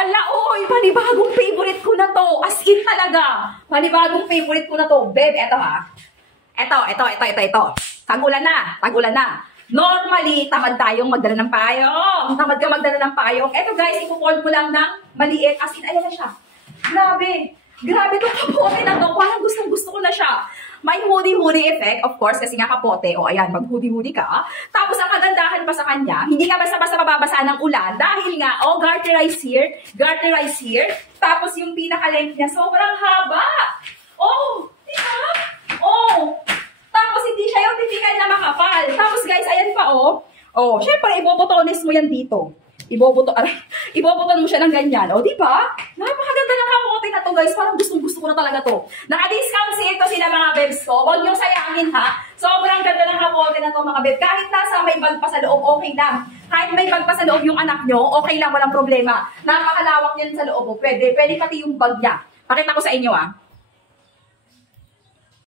Hala, oy, panibagong favorite ko na to. As in talaga. Panibagong favorite ko na to. Babe, eto ha. Ito. Tag-ulan na. Normally, tamad tayong magdala ng payong. Tamad ka magdala ng payong. Eto guys, ipo-fold mo lang ng maliit. As in, ayan na siya. Grabe itong kapote na to. Parang gustong-gusto ko na siya. May hoodie-hoodie effect, of course, kasi nga kapote. O ayan, mag-hoodie-hoodie ka. Tapos ang kagandahan pa sa kanya, hindi ka basta-basta mababasa ng ulan. Dahil nga, garterize here. Tapos yung pinaka-length niya, sobrang haba. Diba? Tapos hindi siya yung titikan na makapal. Tapos guys, ayan pa syempre, ibobotones mo yan dito. Iboboton mo siya ng ganyan. Diba? Napakaganda ng kapote na to guys. Parang gustong-gusto ko na talaga to. Naka-discount sale to sila mga bebs ko. Huwag niyong sayangin ha. Sobrang ganda ng kapote na to mga bebs. Kahit nasa may bag pa sa loob, okay lang. Kahit may bag pa sa loob yung anak nyo, okay lang, walang problema. Napakalawak yan sa loob. Pwede pati yung bag niya. Pakita ko sa inyo